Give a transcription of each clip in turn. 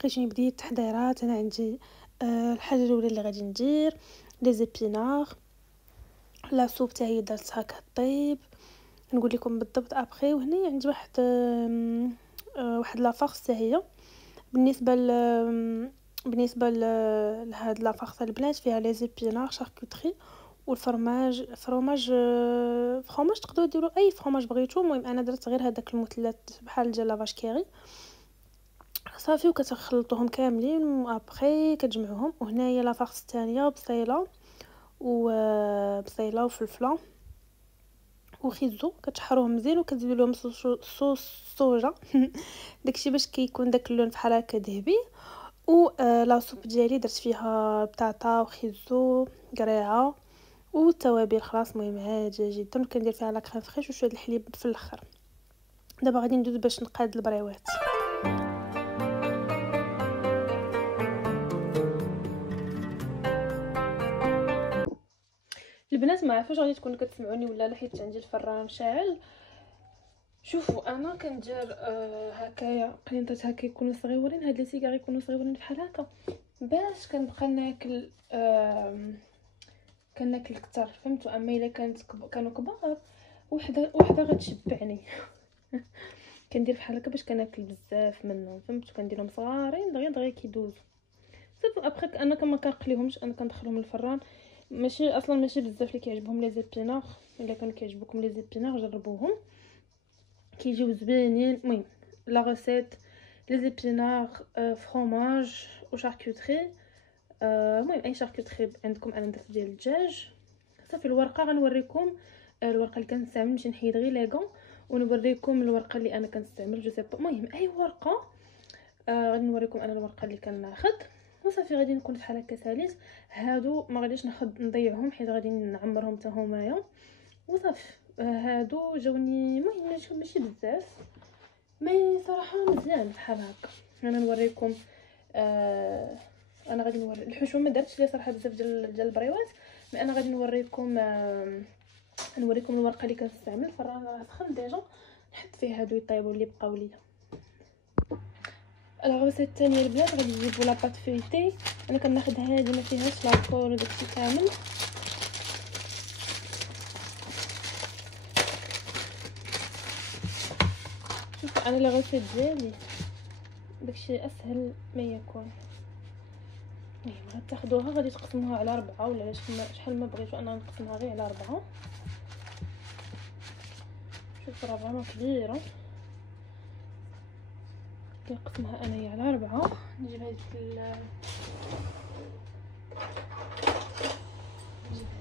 لقيتني بديت التحضيرات. انا عندي الحاجه الاولى اللي غادي ندير لي زيبينار. لا سوب تاعي درتها كطيب، نقول لكم بالضبط ابخي. وهنا عندي واحد لا فارس حتى هي بالنسبه لهاد لا فارس البنات فيها لي زيبينار شاركوتري فرomage تقدروا ديروا اي فرomage بغيتو. المهم انا درت غير هذاك المثلث بحال ديال لافاش كيري صافي، وكتخلطوهم كاملين وابخي كتجمعوهم. وهنايا لا فارس الثانيه بصيله وفلفله وخيزو، كتحروهم مزيان وكتزيدوا لهم صوص صوجا داكشي باش كيكون داك اللون بحال هكا ذهبي. و لا سوب ديالي درت فيها بطاطا وخيزو قريعه والتوابل خلاص. المهم عاديه جدا، كندير فيها لا كريم فريش وشويه الحليب في الاخر. دابا غادي ندوز باش نقاد البريوات. البنات ما عرفتش غادي تكونوا كتسمعوني ولا لا، حيت عندي الفران مشاعل. شوفوا انا كندير هكايا قنيطات هكا يكونوا صغيورين، هاد لي سيجار يكونوا صغيورين بحال هكا باش كنبقى ناكل كناكل كتر، فهمتوا؟ اما الا كانوا كبار وحده غتشبعني كندير بحال هكا باش كناكل بزاف منهم، فهمتوا؟ كنديرهم صغارين دغيا كيدوزوا صافي. ابخي انا كما كنقليهمش، انا كندخلهم للفران. ماشي بزاف اللي كيعجبهم لي زيبينار. الا كان كيعجبكم لي زيبينار جربوهم، كيجيو زبينين. المهم لا ريسيت لي زيبينار فرomage وشاركوتري. المهم اي شاركوتري عندكم. انا درت ديال الدجاج صافي. الورقه غنوريكم الورقه اللي كنستعمل، نمشي نحيد غير ليغون ونوريكم الورقه اللي انا كنستعمل. جو سي با، المهم اي ورقه. غادي نوريكم انا الورقه اللي كناخذ وصافي. غادي نكون بحال هكا ساليت. هادو ما غاديش نضيعهم حيت غادي نعمرهم حتى همايا وصافي. هادو جاوني المهم ماشي بزاف، مي صراحه مزيان بحال هكا. انا نوريكم انا غادي نوري الحشوه. ما درتش ليه صراحه بزاف ديال البريوات، مي انا غادي نوريكم نوريكم الورقه اللي كنستعمل. الفران راه سخن ديجا، نحط فيه هادو يطيبوا اللي بقاو ليا. الغرفه الثانيه البنات غادي نجيبوا لاباط فيتي. انا كناخذ هذه ما فيهاش لاكول وداكشي كامل. شوفوا انا الغرفه ديالي داكشي اسهل ما يكون. المهم غتاخذوها غادي تقسموها على 4 ولا شحال ما بغيتو. انا نقسمها غير على 4. شوفوا راه كبيره، كنقسمها انايا على 4. نجيب هذيك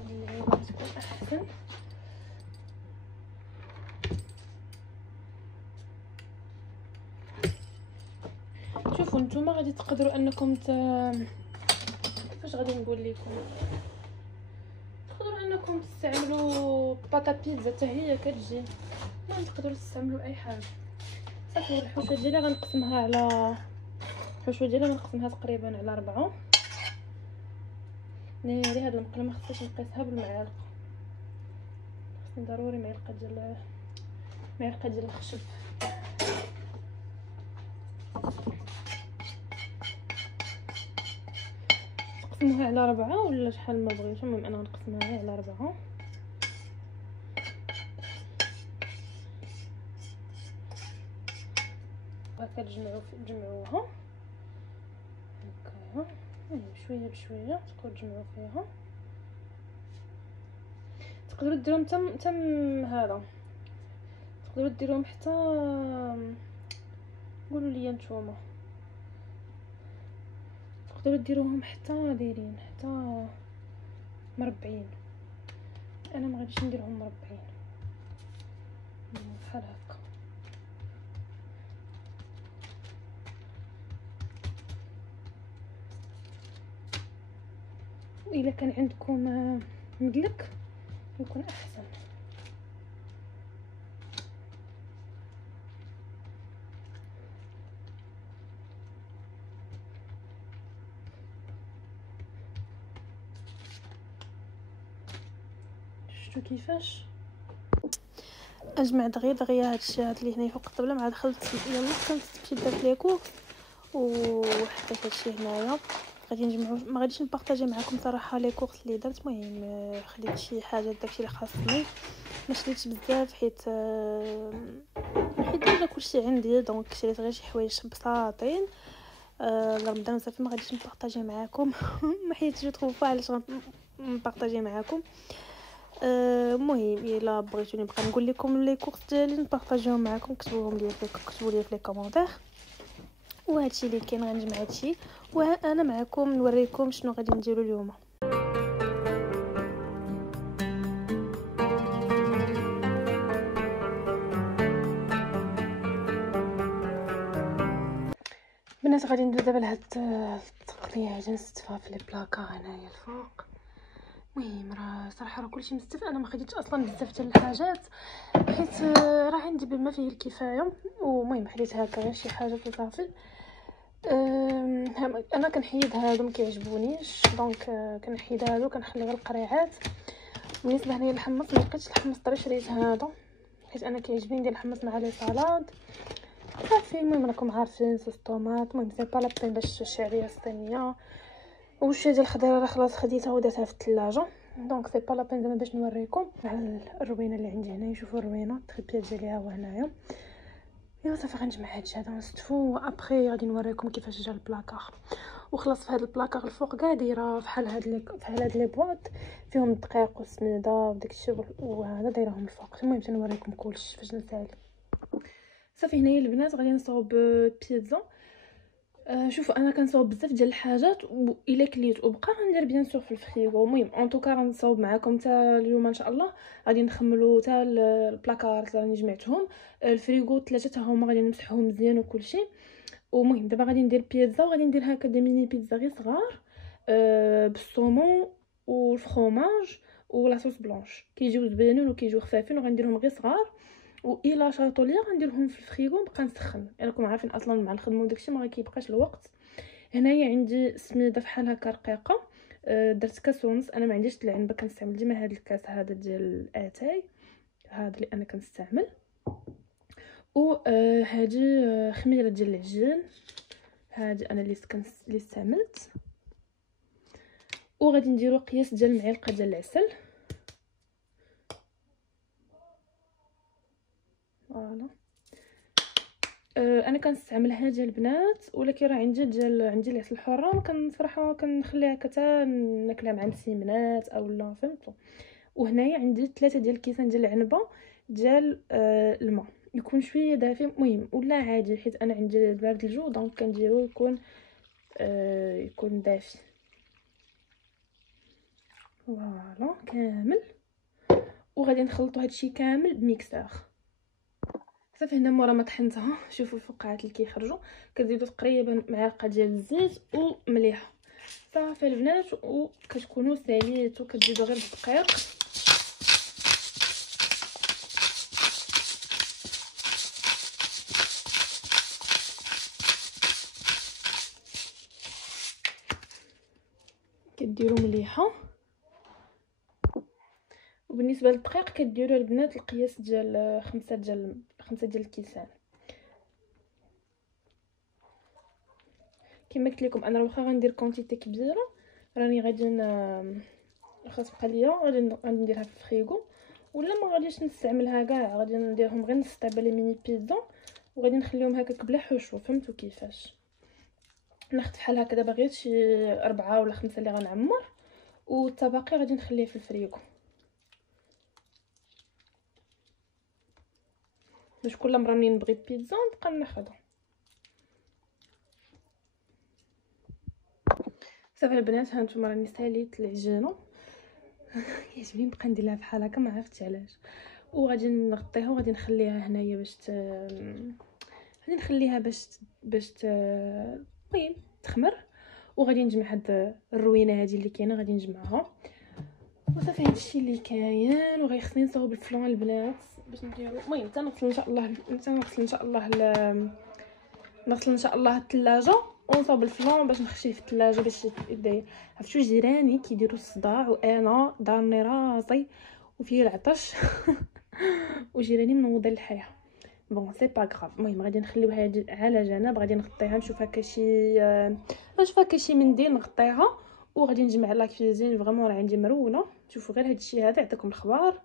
العيبه تكون احسن. شوفوا نتوما غادي تقدروا انكم كيفاش غادي نقول لكم، تقدروا انكم تستعملوا باطا بيتزا حتى هي كتجي. ما تقدروا تستعملوا اي حاجه. صافي الحشوه ديالي غنقسمها تقريبا على 4. ناري هاد المقله ما خصنيش نقيسها بالمعالق، خصني ضروري معلقه ديال الخشب. نقسموها على 4 ولا شحال ما بغيتو. المهم انا غنقسمها غير على 4. هكا تجمعوها هكايا شويه بشويه. تقدروا تجمعوا فيها، تقدروا ديروهم تم هذا، تقدروا ديروهم حتى قولوا لي نتوما، تقدروا ديروهم حتى دايرين حتى مربعين. انا ما غاديش نديرهم مربعين بحال هكا. واذا كان عندكم مدلك يكون احسن. شفتوا كيفاش اجمع دغيا هادشي هاد اللي هنا فوق الطبله. مع دخلت يلا كنت مشيت درت لي كوك وحيت لقيت هادشي هنايا غادي نجمعو. ما غاديش نبارطاجي معكم صراحه لي كورس اللي درت. المهم خديت شي حاجه داكشي اللي خاصني، ما شريتش بزاف حيت ديجا كلشي عندي، دونك شريت غير شي حوايج بساطين. رمضان صافي ما غاديش نبارطاجي معكم ما حيت جو تروفو علاش نبارطاجي معكم. المهم الا بغيتوني نبقى نقول لكم لي كورس ديالي نبارطاجيهم معكم، كتبوا لي في لي كومونتير. وهادشي اللي كاين غنجمع هادشي وانا معكم نوريكم شنو غادي نديرو اليوم. بنات غادي ندير دابا لهاد التقنيه هادي نستفها في لي بلاكا هنايا الفوق. المهم راه صراحه كلشي مستف. انا ما خديتش اصلا بزاف ديال الحاجات حيت راه عندي بما فيه الكفايه. ومهم حديت هكا غير شي حاجه صافي. انا كنحيد هادو ما كيعجبونيش، دونك كنحيد هادو كنخلي غير القريعات. بالنسبه هنايا الحمص ما لقيتش الحمص طري، شريت هذا حيت انا كيعجبني ندير الحمص مع لي سالاد صافي. المهم راكم عارفين صوص طوماط. المهم سي با لابين باش الشعريه الصينيه وشي ديال الخضيره راه خلاص خديتها ودرتها في الثلاجه، دونك سي با لابين زعما باش نوريكم على الروينه اللي عندي هنا. شوفوا الروينه تريبيا ديالي ها هو هنايا. ايوا صافي غنجمع هادشي هذا ونستفو ابري غادي نوريكم كيفاش جا البلاكار. وخلاص في هذا البلاكار الفوق كاع دايره بحال هاد لي بواط فيهم الدقيق والسميده وداكشي وهذا دايرهم الفوق. المهم تنوريكم كلشي فاش نسالي. صافي هنايا البنات غادي نصاوب بيتزا. شوفوا انا كنصاوب بزاف ديال الحاجات والا كليت وبقى غندير بيان سور في الفريغو. المهم ان توكا غنصاوب معكم حتى اليوم ان شاء الله. غادي نخملوا حتى البلاكارات اللي جمعتهم، الفريغو ثلاثه هما غادي نمسحهم مزيان وكلشي. ومهم دابا غادي ندير بيتزا وغادي ندير هكا دي ميني بيتزا غير صغار بالصومون والفرomاج ولا صوص بلانش. كيجيو زبينين وكيجيو خفافين وغنديرهم غير صغار. والا شاطوا ليا غنديرهم في الفريغو نبقى نسخن. راكم عارفين اصلا مع الخدمه وداكشي ما كيبقاش الوقت. هنايا عندي سميده فحال هكا رقيقه. درت كاس ونص. انا ما عنديش العنبه، كنستعمل ديما هذا الكاس هذا ديال الاتاي هذا اللي انا كنستعمل. و هذه خميره ديال العجين هذه انا اللي استعملت. وغادي نديرو قياس ديال معلقه ديال العسل. فوالا انا كنستعمل ديال البنات، ولكن راه عندي العسل الحره صراحه كنخليها حتى ناكلها مع مسيمنات او لا فهمتوا. وهنايا عندي 3 ديال الكيسان ديال العنبه ديال الماء يكون شويه دافي المهم ولا عادي حيت انا عندي بارد الجو دونك كنديرو يكون دافي. فوالا كامل. وغادي نخلطوا هادشي كامل بميكسور. صافي هنا مورا ما طحنتها شوفوا الفقاعات اللي كيخرجوا كتزيدوا تقريبا معلقه ديال الزيت ومليحه صافي البنات. وكتكونوا ساليتو كتزيدوا غير الدقيق. كديروا مليحه. وبالنسبه للدقيق كديروا البنات القياس ديال 5 ديال الكيسان. كما قلت لكم انا واخا غندير كونتيتي كبيره راني غادي خاص بقى ليا غادي نديرها في الفريغو ولا ما غاديش نستعملها كاع. غادي نديرهم غير نص طابه لي ميني بيتزا وغادي نخليهم هكاك بلا حشو. فهمتوا كيفاش؟ ناخذ بحال هكا دابا غير شي 4 ولا 5 اللي غنعمر والتباقي غادي نخليه في الفريغو باش كل مره منين نبغي بيتزا نبقى ناخذها. صافي البنات ها نتوما راني ساليت العجينه كيعجبني نبقى ندير لها بحال هكا ما عرفتش علاش. وغادي نغطيها وغادي نخليها هنايا غادي نخليها باش المهم تخمر. وغادي نجمع هاد الروينه هذه اللي كاينه غادي نجمعها. وصافي هادشي اللي كاين. وغيخصني نصاوب الفلان البنات باش نديرو. المهم تنغسل ان شاء الله نغسل ان شاء الله الثلاجه ونصاوب الفلان باش نخشيه في الثلاجه باش يبدا. عرفتوا جيراني كيديروا الصداع وانا دارني راسي وفيه العطش وجيراني منوضه الحياه. بون سي با غراف. المهم غادي نخليوها هادي على جنب، غادي نغطيها نشوف هكا شي منديل نغطيها، وغادي نجمع لا كوزين. فريمون راه عندي مرونه، شوفوا غير هادشي هذا يعطيكم الخبار.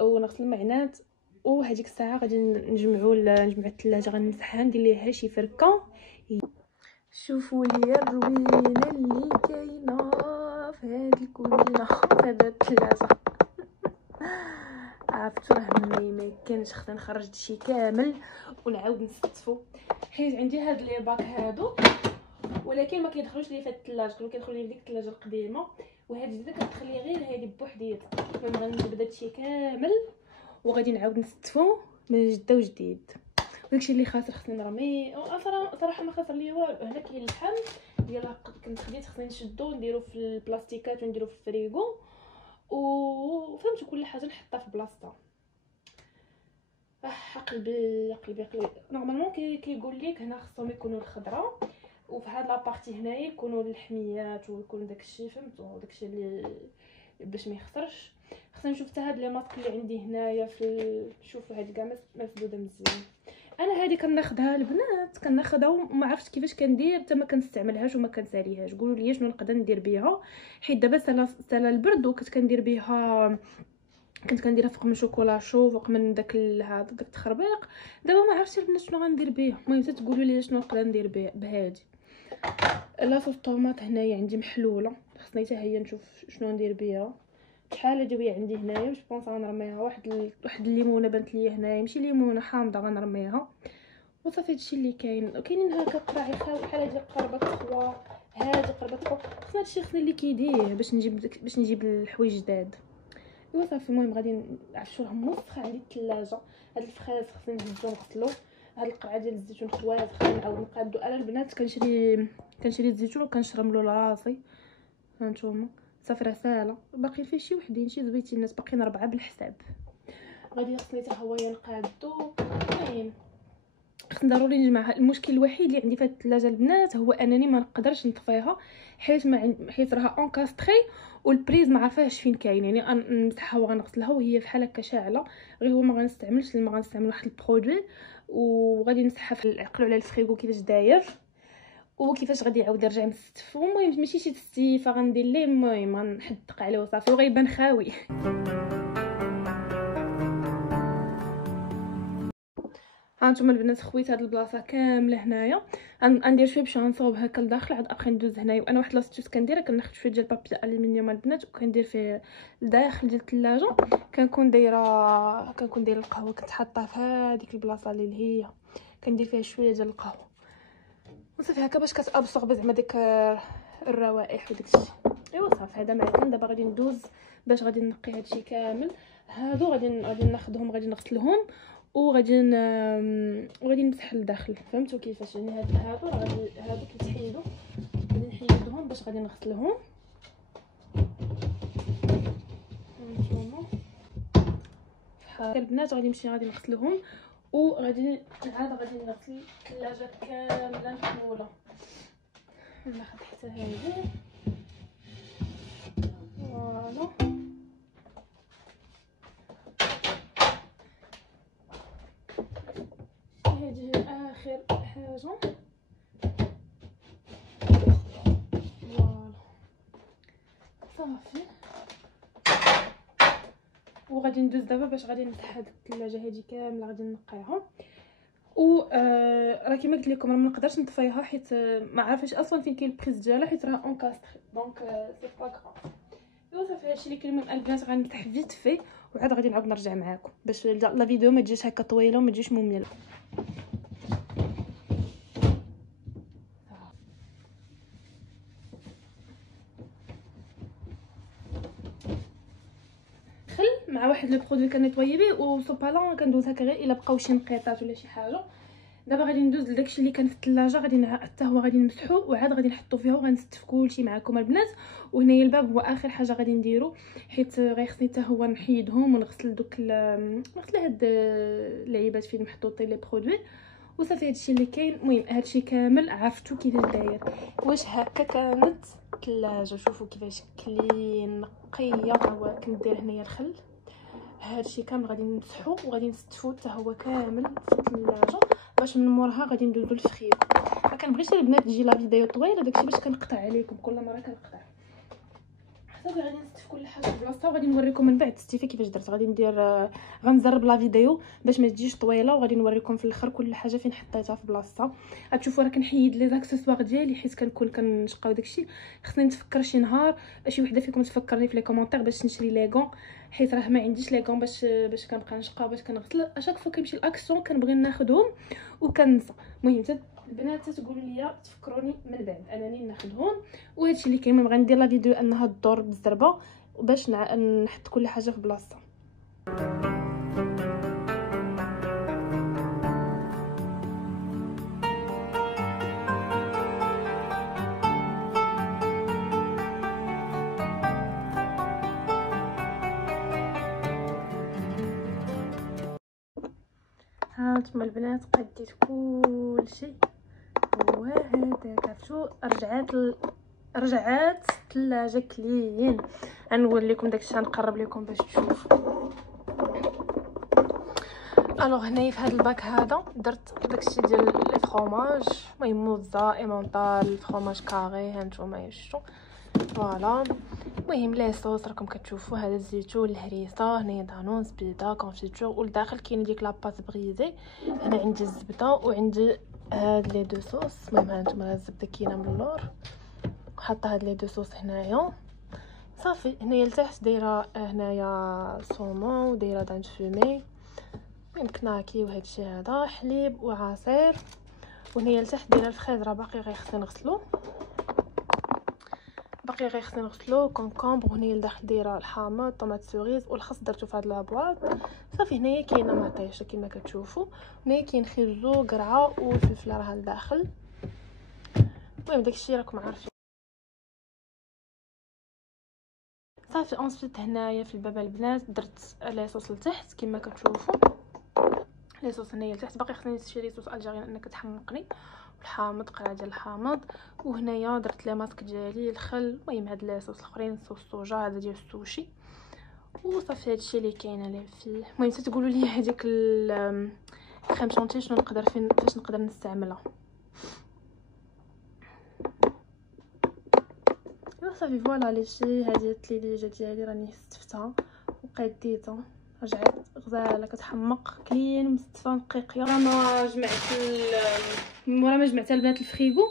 ونغسل المعنات، وهذيك الساعه غادي نجمعوا الثلاجه، غنمسحها ندير ليها شي فركه. شوفوا لي الروينه اللي كاينه في هاد الكوزينه هذا الثلاجه. عرفتوا راه ما كانش خصني نخرج دشي كامل ونعاود نستفو، حيت عندي هاد لي باك هادو ولكن ما كيدخلوش لي في الثلاجه، كانوا كيدخلوا لي في ديك الثلاجه القديمه، وهاد الجديده كتخلي غير هادي بوحديتها. المهم غنجبد هادشي كامل وغادي نعاود نستفو من جده وجديد. داكشي اللي خاسر خصني نرمي، صراحه ما خاسر ليا والو. هنا كاين اللحم ديال كنت خديت، خصني نشدو نديرو في البلاستيكات ونديرو في الفريغو، وفهمتوا كل حاجه نحطها في بلاصتها. قلبي نورمالمون كيقول لك هنا خصهم يكونوا الخضره، وفي هاد لابارتي هنايا يكونوا اللحميات ويكون داكشي، فهمتوا داكشي اللي باش ما يخسرش. خصني نشوف حتى هاد لي ماسك اللي عندي هنايا شوفوا هاد كاع مسدوده مزيان. انا هادي كناخذها البنات، كناخذها وما عرفتش كيفاش كندير، حتى ما كنستعملهاش وما كنساليهاش. قولوا لي شنو نقدر ندير بها، حيت دابا سالا البرد وكنت كندير بها، كنت كنديرها فوق من شوكولا شو، فوق من داك التخربيق. دابا ما عرفتش البنات شنو غندير بها. المهم تقولوا لي شنو نقدر ندير بهادي. لاصوص الطوماط هنايا عندي محلوله، خصني حتى هي نشوف شنو ندير بها. شحال هادي وهي عندي هنايا، واش بونس غنرميها. واحد الليمونه بانت ليا هنايا، ماشي ليمونه حامضه، غنرميها وصافي. هادشي اللي كاينين هكا قراعي بحال هادي قربه خوا، هادي قربه خوا. خصنا هادشي اللي كيدير باش نجيب الحوايج جداد. ايوا صافي. المهم غادي عرفتوا راه موسخه عندي الثلاجه. هاد الفخاز خصني نهزو نغسلو، هاد القرعه ديال الزيتون خوات خصني نعاود نقادو. انا البنات كنشري الزيتون وكنشرملو لراسي، هانتوما صافي راه ساهله. باقي فيه شي وحدين شي زويتين، الناس باقيين 4 بالحساب. غادي خصني حتى هويا نقادو. المهم خصني ضروري نجمعها. المشكل الوحيد اللي عندي في هاد الثلاجه البنات هو انني ما نقدرش نطفيها، حيت راها اونكاستري والبريز ما عارفاش فين كاين. يعني نمسحها وغنغسلها وهي بحال هكا شاعله، غير هو ما غنستعمل واحد البرودوي، وغادي نمسحها في العقلو على الفريغو كيفاش داير وكيفاش غادي يعاود يرجع مستف. المهم ماشي شي تستيفه غندير ليه، المهم غنحدق عليه وصافي وغيبان خاوي. هانتوما البنات خويت هاد البلاصه كامله هنايا غندير شويه باش نصوب هكا لداخل، عاد ابخي ندوز هنايا. وانا واحد لاستيوس كنديرها، كناخذ شويه ديال بابي الومنيوم البنات وكندير فيه الداخل ديال الثلاجه. كنكون دايره القهوه، كنت حاطه في هذيك البلاصه اللي هي كندير فيها شويه ديال القهوه وصافي هكا باش كتابسورب زعما ديك الروائح وداك الشيء. ايوا صافي هذا معكم. دابا غادي ندوز باش غادي نقي هادشي كامل. هادو غادي ناخذهم، غادي نغسلهم وغادي نمسح لداخل. فهمتوا كيفاش؟ يعني هادو كيتحيدوا، غادي نحيدهم باش غادي نغسلهم. هانتوما بحال البنات غادي نغسلهم، وغادي نغسل الثلاجه كامله محموله. ناخذ حتى هذه فوالا. هذه اخر حاجه فوالا صافي. وغادي ندوز دابا باش غادي نمسح هاد الثلاجه هذه كامله، غادي نقيها. و راه كيما قلت لكم راه ما نقدرش نطفيها حيت ما عارفاش اصلا فين كاين البريز ديالها، حيت راه اونكاستري دونك سي با غراف. ايوا صافي هادشي اللي كاين من البنات. غنمسح فيت في وعاد غادي نعاود نرجع معاكم باش لا فيديو ما تجيش هكا طويله وما تجيش ممله. خل مع واحد لو برودوي كنيطويي به وصوبالون كندوز هكا غير الا بقاو شي نقيطات ولا شي حاجه. دابا غادي ندوز لداكشي اللي كان في الثلاجه، غادي حتى هو غادي نمسحو وعاد غادي نحطو فيها وغنستف كلشي معكم البنات. وهنايا الباب هو اخر حاجه غادي نديرو، حيت غيخصني حتى هو نحيدهم ونغسل نغسل هاد اللعيبات فين محطوطين لي برودوي وصافي. هادشي اللي كاين. المهم هادشي كامل عرفتو كيفاش داير. واش هكا كانت الثلاجه؟ شوفوا كيفاش كلين نقيه. هو كندير هنايا الخل، هادشي كامل غادي نمسحو وغادي نستفو حتى هو كامل في الثلاجه، باش من موراها غادي ندوزو للفريغو. ما كنبغيش البنات تجي لا فيديو طويله، داكشي باش كنقطع عليكم كل مره كنقطع. صافي غادي نستف كل حاجه في بلاصتها وغادي نوريكم من بعد التستيفه كيفاش درت. غادي ندير غنزرب لا فيديو باش ما تجيش طويله، وغادي نوريكم في الاخر كل حاجه فين حطيتها في بلاصتها. غتشوفوا راه كنحيد لي زاكسيسوار ديالي حيت كنكون كنشقاو داكشي. خصني نتفكر شي نهار شي وحده فيكم تفكرني في لي كومونتير باش نشري لي غون، حيت راه ما عنديش لي غون باش كنبقى نشقى باش كنغسل. اشاك فوا كيمشي الاكسيون كنبغي ناخذهم وكننسى. المهم البنات تقولوا لي تفكروني من بعد انني ناخذهم. وهادشي اللي كاين. غندير لا فيديو انها تدور بالزربه باش نحط كل حاجه في بلاصتها. هانتوما البنات قديت كلشي وهذاك. عرفتوا رجعات الثلاجه كلين. غنوريكم داكشي، غنقرب لكم باش تشوفوا. الوغ هنايا في هذا الباك هذا درت داكشي ديال لي فروماج، المهم موزا ايمونطال فروماج كاري. هانتوما شفتوا فوالا. المهم لي صوص راكم كتشوفوا، هذا الزيتون الهريسه، هنايا دانون بيضه كونفيتور، والداخل كاين ديك لاباط بريزي. هنا عندي الزبده وعندي هاد لي دو صوص. المهم هانتوما الزبده كاينه من اللور، حاطه هاد لي دو صوص هنايا. صافي هنايا لتحت دايره هنايا صومون ودايره دانت فومي، المهم كناكي وهادشي هذا حليب وعصير. وهنايا لتحت دايره الفخيز راه باقي غير خصني نغسلو كونكومبر. وهنايا لداخل دايره الحامض طوماط سوريز والخس درتو في هاد لابواط. صافي هنايا كاينه مطيشه كما كتشوفوا، هنايا كاين خيزو قرعه والفلفله راه لداخل. المهم داكشي راكم عارفين. صافي انسيت هنايا في الباب البنات درت لي صوص لتحت كما كتشوفوا. لي صوص هنايا لتحت باقي خصني نشري صوص الجيريان انك تحمقني، والحامض قرعه ديال الحامض. وهنايا درت لي ماسك ديالي الخل. المهم هاد لي صوص الاخرين صوص صوجا هذا ديال السوشي. وصافي هادشي اللي كاينه ليه فيه. المهم تقولوا لي هذيك الكريم شونتي شنو نقدر فاش نقدر نستعملها. صافي فوالا لي شي هذه التليفيجه ديالي راني استفتها وقديتها، رجعت غزاله كتحمق كلين مستفى نقيقيه. انا مورا ما جمعتها البنات الفريغو،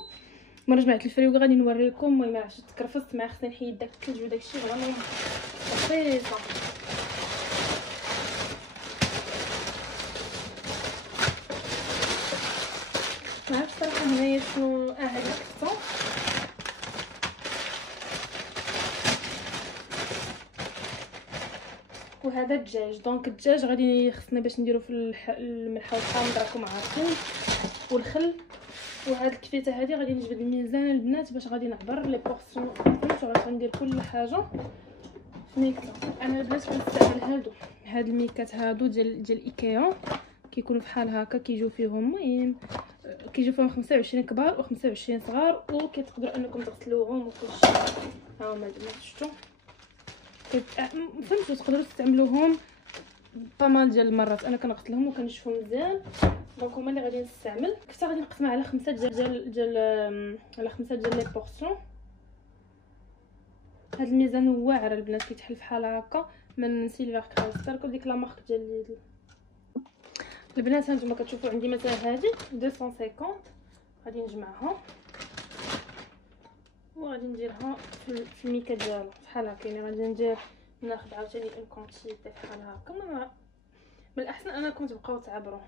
مورا جمعت الفريغو غادي نوريكم. المهم عرفتي تكرفست مع خصني نحيد داك الثلج وداك الشيء فريمون بسيطه. ما عرفتش صراحه هنايا شنو هذيك الكفته. وهذا الدجاج. دونك الدجاج غادي خصنا باش نديرو في الملح والحامض راكم عارفين والخل. وهاد الكفيته هذه غادي نجبد الميزان البنات باش غادي نعبر لي بورسيون غادي ندير كل حاجه في ميكه. انا البنات كنستعمل هاد الميكات هادو ديال ايكيا، كيكونوا بحال هكا كيجيو فيهم. المهم كيجيو فيهم 25 كبار و25 صغار، وكتقدروا انكم تغسلوهم وكلشي. ها هما البنات شفتوا فهمتوا تقدروا تستعملوهم بامال ديال المرات. انا كنغسلهم وكنشفهم مزيان. دونك هما اللي غادي نستعمل. كنت غادي نقسمها على 5 على 5 ديال لي بورسيون. هاد الميزان واعر البنات كيتحل فحال هكا من سيلفر كراستر ديك لا مارك ديال ليدل. البنات هانتوما كتشوفوا عندي مثلا هذه 250 غادي نجمعها وغادي نديرها في الميكا ديالها بحال هكا. يعني غادي ناخذ عاوتاني اون كونتيتي بحال هكا. من الاحسن انكم تبقاو تعبروا.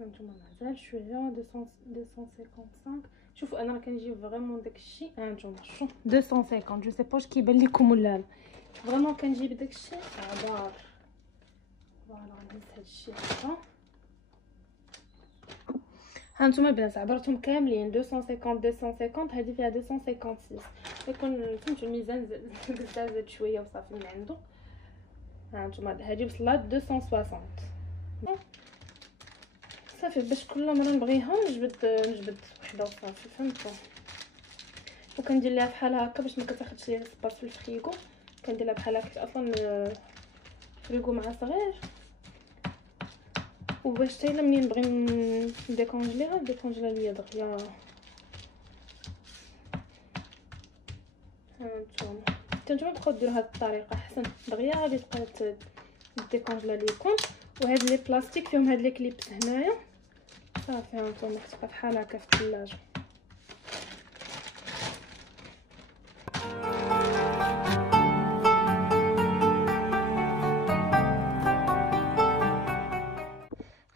هانتوما مازال شويه 255. شوفوا انا راه كنجيب فريمون داكشي. هانتوما شوفوا 250 جو سي با واش كيبان لكم ولا لا. فريمون كنجيب داكشي عبار. فوالا غنهز هادشي هكا. هانتوما البنات عبرتهم كاملين 250 هذه فيها 256. يكون فهمتوا الميزان زاد شويه وصافي من عنده. هانتوما هذه وصلت 260. صافي باش كل مره نبغيها نجبد وحده وصافي. فهمتوا وكندير ليها بحال هكا باش ما كتاخذش ليا سباس في الفريغو. كندير لها بحال هكا اصلا الفريغو مع صغير، وباش حتى الا منين نبغي نديكونجليها ديكونجلا ليا دغيا. هانتوما نتوما تبقاو ديروا هاد الطريقه احسن، دغيا غادي تبقى ديكونجلا ليكم. وهاد لي بلاستيك فيهم هاد لي كليبس هنايا صافي. هانتوما كتبقى بحال هكا في الثلاجه.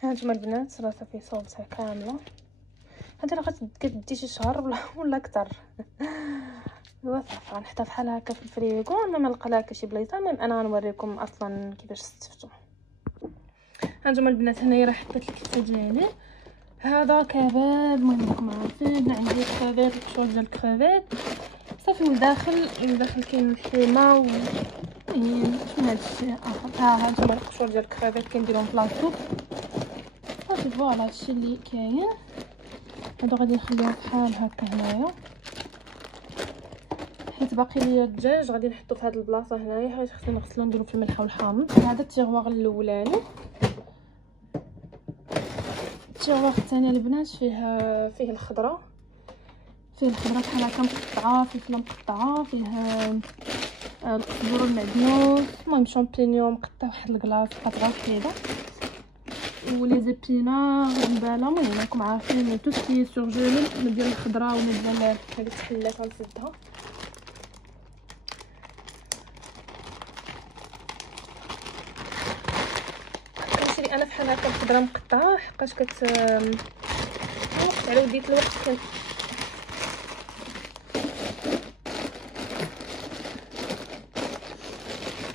هانتوما البنات راه صافي صوبتها كامله. هادي راه كتدي شي شهر ولا اكثر. ايوا صافي غنحطها بحال هكا في الفريغو. انا ما نلقى لها شي بلايصه، المهم انا غنوريكم اصلا كيفاش استفتو. هانتوما البنات هنايا راه حطيت الكفته ديالي. هذا كباب، المهم راكم عارفين عندي كريفيت، القشور ديال الكريفيت صافي. من داخل كاين الحليمه و شنو هادشي اخر. هانتوما القشور ديال الكريفيت كنديرهم في لاصوب صافي. فوالا هادشي اللي كاين. هادو غادي نخليهم بحال هكا هنايا، حيت باقي ليا الدجاج غادي نحطو في هاد البلاصه هنايا. حيت خصني نغسلو نديرو في الملح والحامض. هذا التيغواغ الاولاني. التيغواغ الثاني البنات فيه الخضره، بحال هكا مقطعه، فلفله مقطعه، فيه القزبر المعدنوس، المهم شامبينيون مقطع، واحد الكلاص قطعه كبيره، ولي زيبينار غنباله. المهم راكم عارفين تو سكي سورجوني ديال الخضره ولا ديال هاد الحله كنسدها. كنشري انا بحال هكا الخضره مقطعه حقاش وقت على وديت الوقت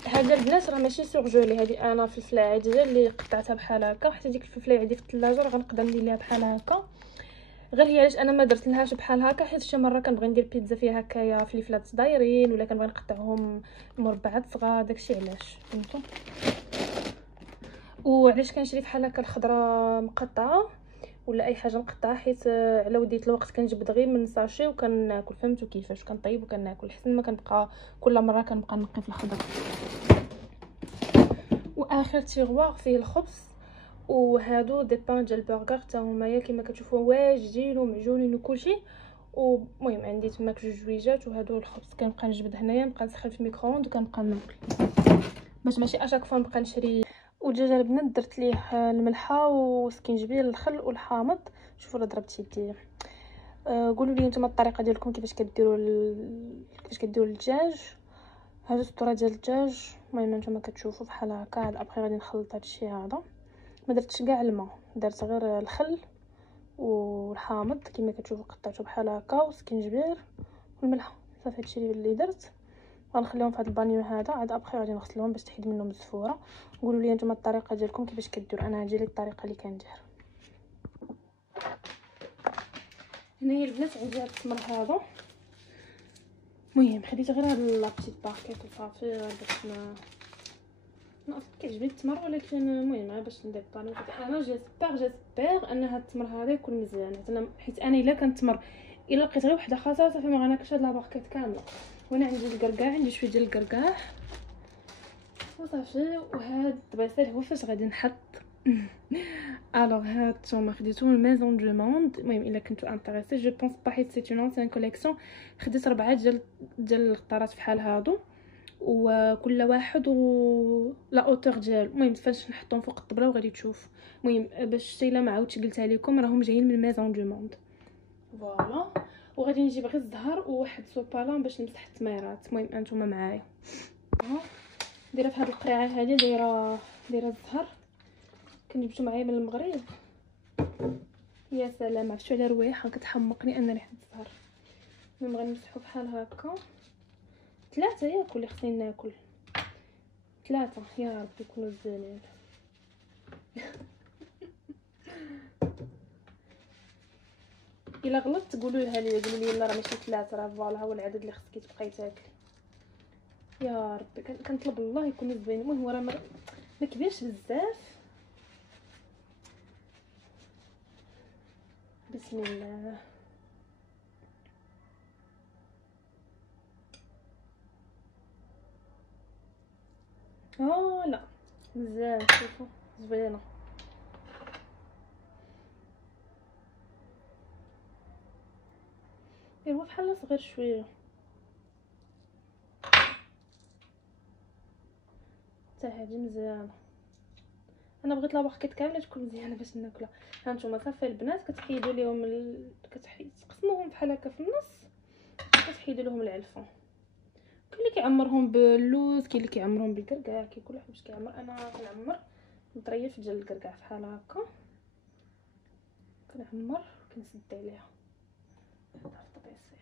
هذا البنات راه ماشي سورجولي. هذه انا فلفله عاديه اللي قطعتها بحال هكا، حتى ديك الفلفله عندي في الثلاجه راه غنقدر ندير ليها بحال هكا. غير هي علاش انا ما درت لهاش بحال هكا، حيت شي مره كنبغي ندير بيتزا فيها هكايا فلفلات صغيرين، ولا كنبغي نقطعهم مربعات صغار، داكشي علاش فهمتوا. وعلاش كنشري بحال هكا الخضره مقطعه ولا اي حاجه مقطعه، حيت على وديت الوقت كنجبد غير من ساشي وكناكل. فهمتوا كيفاش كنطيب وكناكل، حسن ما كنبقى كل مره كنبقى نقي في الخضره. واخر تيغواغ فيه الخبز، وهادو دي بان ديال البرغر حتى هما كما كتشوفوا واجدين ومعجونين وكلشي. ومهم عندي تماك جوج جويجات، وهادو الخبز كنبقى نجبد هنايا، نبقى نسخن في الميكرووند وكنبقى ناكل، باش ماشي اشاك فوا نبقى نشري. والدجاج البنات درت ليه الملحه والسكينجبير الخل والحامض. شوفوا راه ضربت يدي. قولوا لي نتوما الطريقه ديالكم كيفاش كديروا الدجاج. هادو السطوره ديال الدجاج. المهم نتوما كتشوفوا بحال هكا. هاد ابخي غادي نخلط هادشي هذا. ما درتش كاع الماء، درت غير الخل والحامض كما كتشوفوا، قطعته بحال هكا، والسكينجبير والملح صافي. هادشي اللي درت. غنخليهم في هذا البانيو هذا. عاد ابخي غادي نغسلهم باش تحيد منهم الزفوره. قولوا لي نتوما الطريقه ديالكم كيفاش كديروا. انا هاجي لي الطريقه اللي كندير. هنايا البنات عندي هاد التمر هذا. المهم خديت غير هاد لابتيت باكيت وصافي باش انا اصلا كيعجبني التمر، ولكن المهم باش ندير طالو. انا جيسبر ان هاد التمر هذا يكون مزيان، حيت انا الا كان التمر الا لقيت غير وحده خاصه صافي ما غناكلش هاد لاباكيت كامله. وانا عندي الكركاع، عندي شويه ديال الكركاع وصافي. وهاد الطبيصيل هو فاش غادي نحط. الوغ هاد نتوما خديتو من ميزون دو موند. المهم الا كنتو انتريسي جو بونس با، حيت سي اون انسيان كوليكسيون. خديت 4 ديال القطرات بحال هادو، وكل واحد لا اوتور ديالو. المهم فاش نحطهم فوق الطبله وغادي تشوف. المهم باش حتى الا ما عاودتش قلتها لكم راهم جايين من ميزون دو موند. فوالا. وغادي نجيب غير الزهر وواحد سوبالون باش نمسح التميرات. المهم انتما معايا. دايره في هاد القريعه هذه، دايره الزهر كنجبتو معايا من المغرب. يا سلام، عرفتوا على رويحه كتحمقني انا ريحه الزهر. المهم غنمسحو بحال هكا. 3 ياك اللي خصني ناكل 3 يا ربي يكونوا زينين. الا غلطت قولوا لي لا راه ماشي 3، راه فوالا هو العدد اللي خصك تبقاي تاكلي. يا ربي كنطلب الله يكونوا زوينين. المهم هو راه ما كبيرش بزاف. بسم الله. مزيان. شوفوا زوينه. هو بحال صغير شويه. حتى هذه مزيانه. انا بغيت لا باقيت كامله تكون مزيانه باش ناكلها. ها نتوما صافي البنات كتحيدوا ليهم تقسموهم بحال هكا في النص، كتحيدوا لهم العلفه. كاين اللي كيعمرهم باللوز، كاين اللي كيعمرهم بالكركاع، كل واحد باش كيعمر. انا كنعمر مطريف ديال الكركاع بحال هكا، كنعمر كنسد عليها هذا في الطبيسيل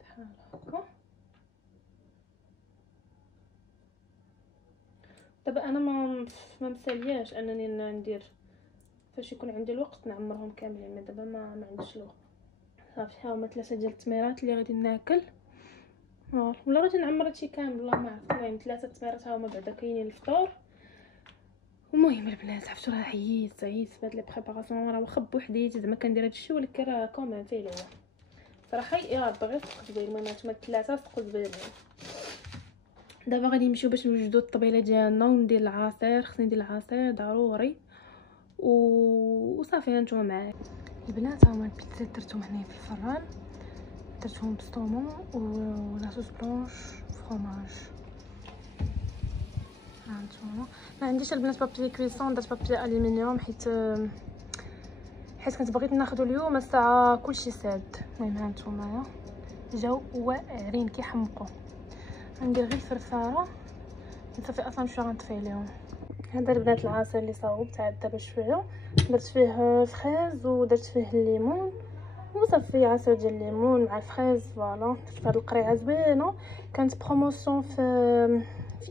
بحال هكا. دابا انا ما مسالياش انني ندير فاش يكون عندي الوقت نعمرهم كاملين، مي دابا ما عنديش الوقت. صافي ها هما 3 ديال التميرات اللي غادي ناكل، ولا غادي نعمر هادشي كامل والله ما عرفت. المهم 3 تميرات ها هما بعدا كاينين الفطور. المهم البنات عرفتوا راه عييت بهاد لي بريباراسيون، راه واخا بوحديتي زعما كندير هادشي، ولكن راه كومين فيه الهوا صراحه. يا ربي غير صدق زوين. المهم هانتوما 3 صدق زوينين. دابا غادي نمشيو باش نوجدوا الطبيله ديالنا وندير العصير. خصني ندير العصير ضروري وصافي. هانتوما معايا البنات. هما البيتزا درتهم هنايا في الفران، درتهم بسطومون ولاصوص بلونش فروماج. هانتوما ما عنديش البنات بابي كويسون، درت بابي الومنيوم حيت كنت بغيت ناخذو اليوم الساعه كلشي ساد. المهم هانتوما جاو واعرين كيحمقوا. غندير غير الفرفاره صافي اصلا شويه غنطفي عليهم. هذا البنات العصير اللي صاوبت عاد دابا شويه، درت فيه فريز ودرت فيه الليمون وصافي عصير ديال الليمون مع فريز. فوالا درت هاد القريعه زوينه، كانت بروموسيون في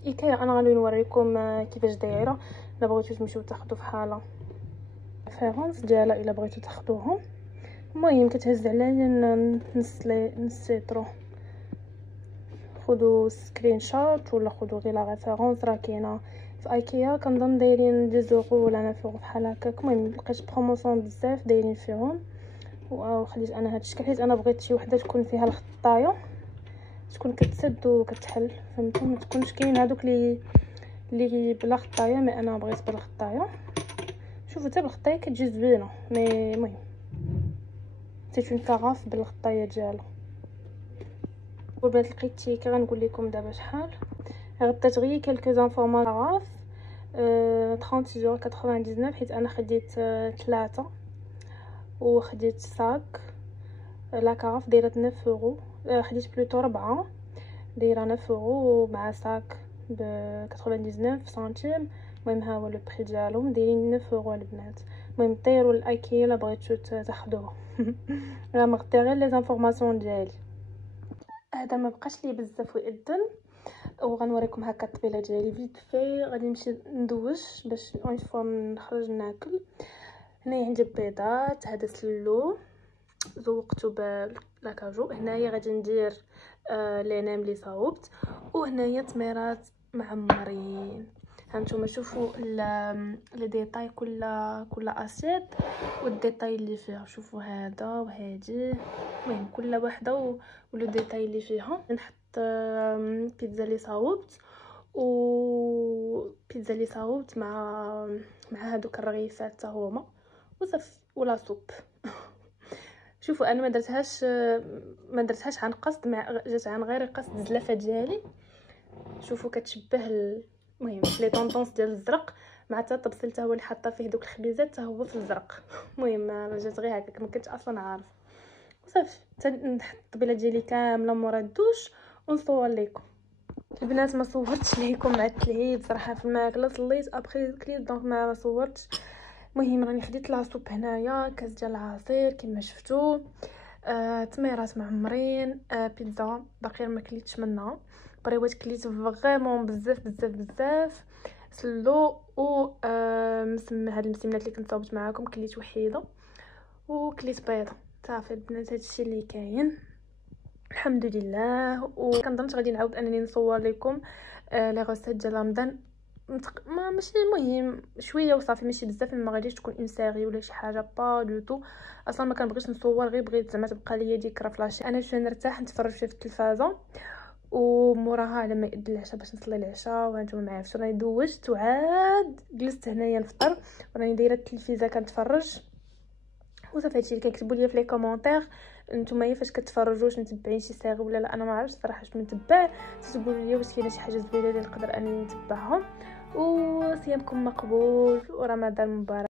ايكيا. انا غادي نوريكم كيفاش دايره الا بغيتو تمشيو تاخذوا فحاله ريفيرونس ديالها الا بغيتو تاخذوهم. المهم كتهز عليا نص لتر. خذوا سكرين شوت ولا خذوا غير لا ريفيرونس، راه كاينه في ايكيا كنظن دايرين 2 يورو ولا 9 يورو بحال هكاك. المهم لقيت بروموسيون بزاف دايرين فيهم وخديت انا هاد الشكل حيت انا بغيت شي وحده تكون فيها الخطايه، تكون كتسد وكتحل، فهمتوا؟ ما تكونش كاين هذوك اللي بلا خطايه. مي انا بغيت بالخطايه. شوفوا حتى بالخطايه كتجي زوينه. مي المهم حتى اون كاغاف بالخطايه ديالها. وبنات لقيت كنقول لكم دابا شحال غطيت غير كلكو زانفورماسيون. كاغاف 36,99 حيت انا خديت 3 وخديت ساك. لا كاغاف دايره 9 يورو، خديت بلوتو 4 دايره 9 يورو مع ساك ب 99 سنتيم. المهم ها هو لو بري ديالهم دايرين 9 يورو البنات. المهم طيروا لايكيا الا بغيتو تاخذوه. راه مغطي غير لي زانفورماسيون ديالي. هذا ما بقاش لي بزاف ويأذن، وغنوريكم هكا الطبيله ديالي فيت في. غادي نمشي ندوش باش اون فوا نخرج ناكل. هنايا عندي بيضات، هذا سلو ذوقته بلاكاجو. هنايا غادي ندير لينام لي صاوبت، وهنايا تميرات معمرين. هانتوما شوفوا لي ديتاي كل اسيت والديتاي اللي فيها. شوفوا هذا وهذه، المهم كل وحده ولو ديتاي اللي فيها. نحط بيتزا اللي صاوبت وبيتزا اللي صاوبت مع هذوك الرغيفات حتى هما وصافي ولا سوب. شوفوا انا ما درتهاش عن قصد، جات عن غير قصد الزلافه ديالي. شوفوا كتشبه المهم لي طونطونس ديال الزرق مع حتى الطبسيل حتى هو اللي حاطه فيه دوك الخبيزات حتى هو في الزرق. المهم جات غير هكاك، ما كنتش اصلا عارفه. وصافي نحط الطبيله ديالي كامله مورا الدوش ونصور لكم. البنات ما صورتش لكم مع التلهيب صراحه في الماكله، صليت ابري كليت دونك ما صورتش. المهم راني خديت لاصوب هنايا، كاس ديال العصير كما شفتوا، تميرات معمرين، بيتزا باقي ما كليتش منها، بريوات كليت فريمون بزاف سلو و هاد المسمنات اللي كنت صاوبت معاكم كليت وحيده وكليت بيضه. صافي البنات هادشي اللي كاين الحمد لله. وكنظنش غادي نعاود انني نصور لكم لي غوسيت ديال رمضان ما ماشي المهم شويه وصافي، ماشي بزاف، ما غاديش تكون اون سيري ولا شي حاجه با دو تو. اصلا ما كنبغيش نصور، غير بغيت زعما تبقى ليا ديك رافلاش انا شويه نرتاح نتفرج فيه في التلفازه، وموراها على ما يأذن العشاء باش نصلي العشاء وهانتوما معايا. فاش راني دوزت وعاد جلست هنايا نفطر وراني دايره التلفزه كنتفرج وصافي. هادشي اللي كيكتبوا لي في لي كومونتير نتوما فاش كتفرجوا واش متبعين شي ساغي ولا لا. انا ما عرفتش صراحه واش نتبع، تقولوا لي واش كاينه شي حاجه زوينه اللي نقدر انني نتبعهم. وصيامكم مقبول ورمضان مبارك.